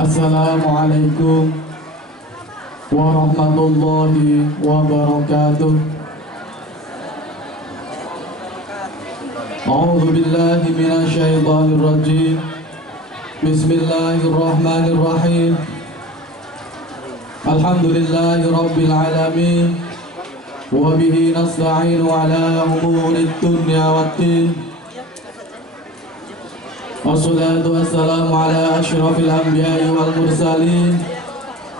Assalamualaikum warahmatullahi wabarakatuh. A'udzu billahi minasy syaithanir rajim. Bismillahirrahmanirrahim. Alhamdulillahi rabbil alamin. Wa bihi nasta'inu ala umurid dunya waddin. Wassalatu wassalamu ala asyrafil anbiya'i wal mursalin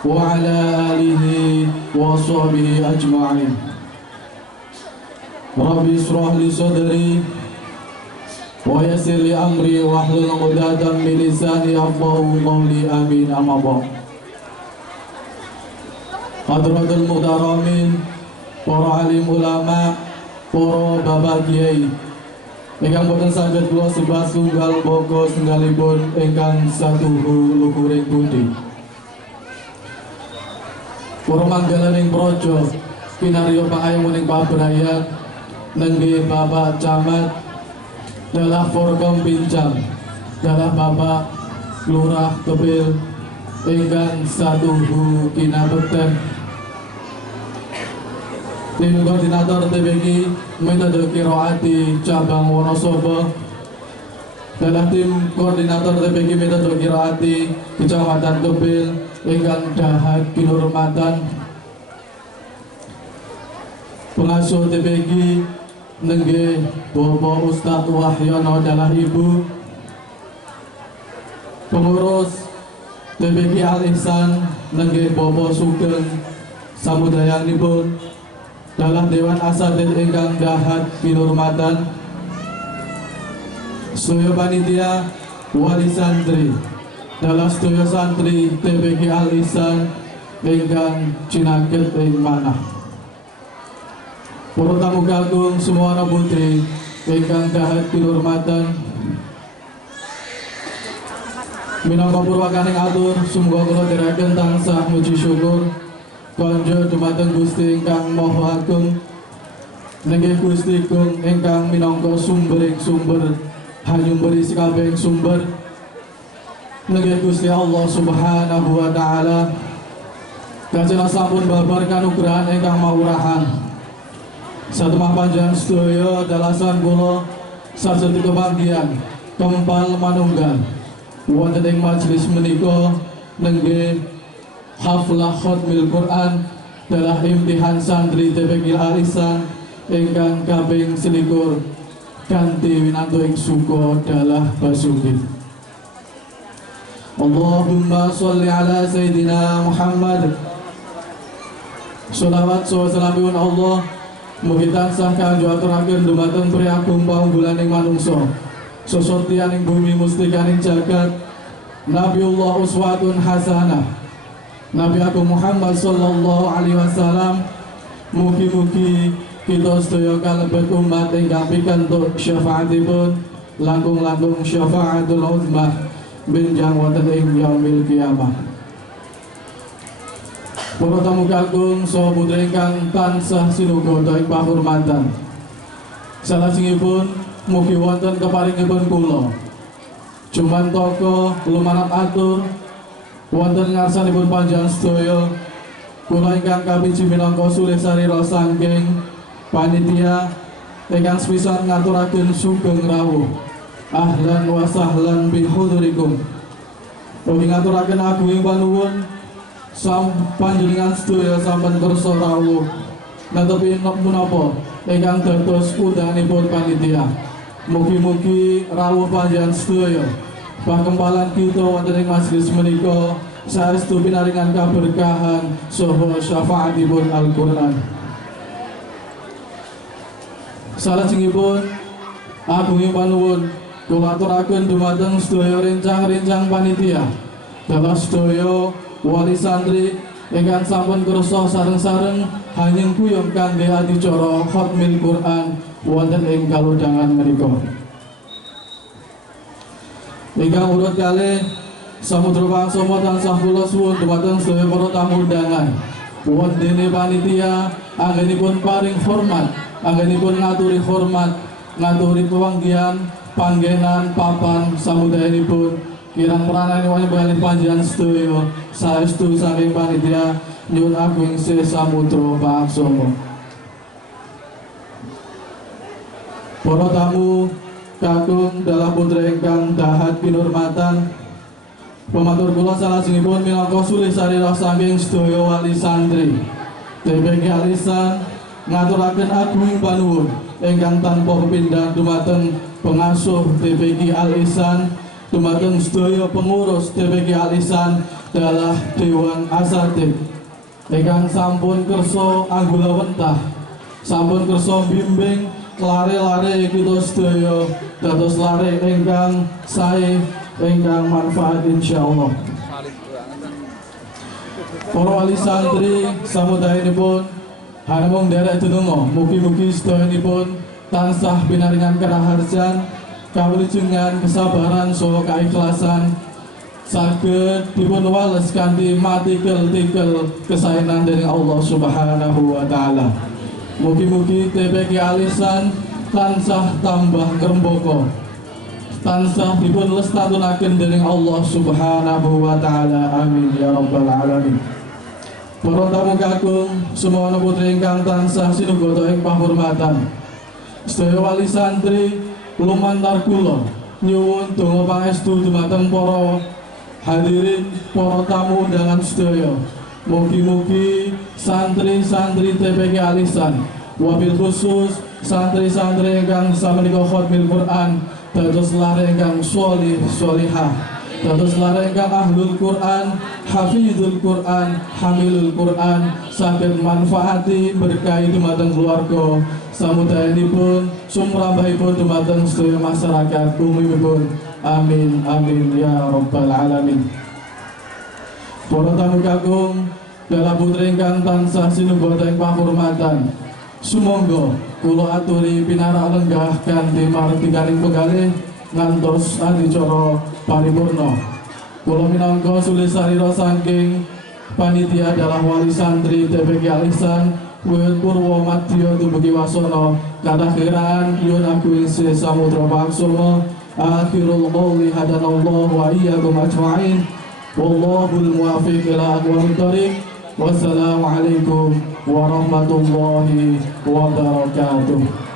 wa ala alihi wa sahbihi ajma'in. Rabbi israh li sadri wa yassir li amri wahlul 'uqdatam min lisani yafqahu qawli. Amin. Amma ba'd. Hadratul muhtaramin, para alim ulama, para bapak kiai ingkang boten saged kula sebat tunggal boga senggalipun ingkang satuhu luhuring budi. Para manggalaning praja kinarya pangayumuning pabrayat nenggih Bapak Camat, dalah Forkom Pincang, dalah Bapak Lurah Kepil ingkang satuhu kinabekten, tim koordinator TBK metode qiraati cabang Wonosobo, dalah tim koordinator TBK metode qiraati Kecamatan Kepil ingkang dahat kinurmatan, pengasuh TBK nenggih Bapak Ustadz Wahyono dalah Ibu, pengurus TBK Al Ihsan nenggih Bapak Sugeng samudayanipun, dalah Dewan Asatid ingkang dahat kinurmatan, sedaya panitia wali santri, dalah sedaya santri TBK Al Ihsan ingkang cinaket ing manah, para tamu kakung semua putri ingkang dahat kinurmatan, minangka purwakaning atur sumga kula dherekaken tansah muji syukur konjo dumateng Gusti ingkang Maha Agung, nenggih Gusti Gung ingkang minangka sumbering sumber hanyumberi sakabehing sumber, nenggih Gusti Allah Subhanahu wa taala kajeng sampun babar kanugrahan ingkang mawurahan satemah panjang sedaya dalasan kula sareng kebanggian kempal manunggal wonten ing majelis menika nenggih haflah khatmil Quran dalah imtihan santri TBK Al Ihsan ingkang kaping 21 kanthi winanto ing suka dalah basuki. Allahumma sholli ala Sayyidina Muhammad. Sholawat salamipun Allah mugi tansah kangge aturaken dumateng Pri Agung paunggulaning manungsa, sesotyaning bumi mustikaning jagat, Nabiullah uswatun hasanah Nabi Agung Muhammad sallallahu alaihi wasallam. Mugi-mugi kita sedaya kalebet umat ingkang pikantuk syafaatipun langkung-langkung syafaatul uzmah benjang wonten ing yaumil kiamah. Para tamu kakung saha putra ingkang tansah sinuga ing pahormatan, salajengipun mugi wonten keparingipun kula Juman toko lumanap atur wonten ngarsanipun panjenengan sedaya, kula ingkang kapiji minangka sulih sarira saking panitia ingkang sepisan ngaturaken sugeng rawuh ahlan wa sahlan bi hudurikum. Ugi ngaturaken agunging panuwun panjenengan sedaya sampun kersa rawuh netepi menapa ingkang dados undanganipun panitia. Mugi-mugi rawuh panjenengan sedaya pakempalan kita wonten ing majelis menika saestu pinaringan kaberkahan saha syafaatipun Al-Qur'an. Salajengipun agunging panuwun kula aturaken dumateng sedaya rencang-rencang panitia, dalah sedaya wali santri ingkang sampun kersa sareng-sareng hanyeng kuyung kangge adicara khatmil Qur'an wonten ing kalodhangan menika. Ingkang urut kalih samudra pangsama tansah kula suwun dumateng sedaya para tamu undangan wondene panitia anggenipun paring hormat, anggenipun ngaturi hormat, ngaturi pawanggihan panggenan papan samudayanipun kirang peranan wani bali panjenengan sedaya saestu saking panitia nyuwun agung sesamudra paksama. Para tamu kakung dalah putra ingkang dahat kinurmatan, pematur kula salajengipun minangka sulih sarira saking sedaya wali santri TPG Alisan ngaturaken agung panuwun ingkang tanpa pepindhan dumateng pengasuh TPG Alisan, dumateng sedaya pengurus TPG Alisan dalah Dewan Asatid ingkang sampun kersa anggula wentah, sampun kersa bimbing lare-lare kita sedaya dados lare ingkang sae ingkang manfaat insyaallah. Para wali santri samudayanipun hanamung derek dununga, mugi-mugi sedayanipun tansah pinaringan karaharjan, kawilijengan, kesabaran saha kaikhlasan saged dipun wales kanthi matikel-tikel kesaenan dening Allah Subhanahu wa taala. Mugi-mugi TPG Alisan tansah tambah ngrembaka, tansah dipun lestarunaken dening Allah Subhanahu wa taala. Amin ya rabbal alamin. Para tamu kakung semono putri ingkang tansah sinubrata ing pahormatan, sedaya wali santri lumantar kula nyuwun donga pangestu dumateng para hadirin, para tamu undangan sedaya. Mugi-mugi santri-santri TPG Alisan, wabil khusus santri-santri ingkang samenika khatmil Quran dados lare ingkang sholih sholihah, dados lare ingkang ahlul Quran, hafizul Quran, hamilul Quran, saged manfaati berkahi dumateng keluarga samudayanipun, sumrambahipun dumateng sedaya masyarakat umumipun. Amin amin ya rabbal alamin. Para tamu kakung dalah putri ingkang tansah sinubrata ing pahormatan, sumangga kula aturi pinarak lenggah kanthi martikaning penggalih ngantos adicara paripurna. Kula minangka sulih sarira saking panitia dalah wali santri TPG Alisan wiwit purwa madya dumugi wasana kathah kiraan nyuwun agung sesamudra paksama. Akhirul qouli hadanallahu wa iyyakum ajma'in. Wallahul muwaffiq ila aqwamit thoriq. Wassalamualaikum warahmatullahi wabarakatuh.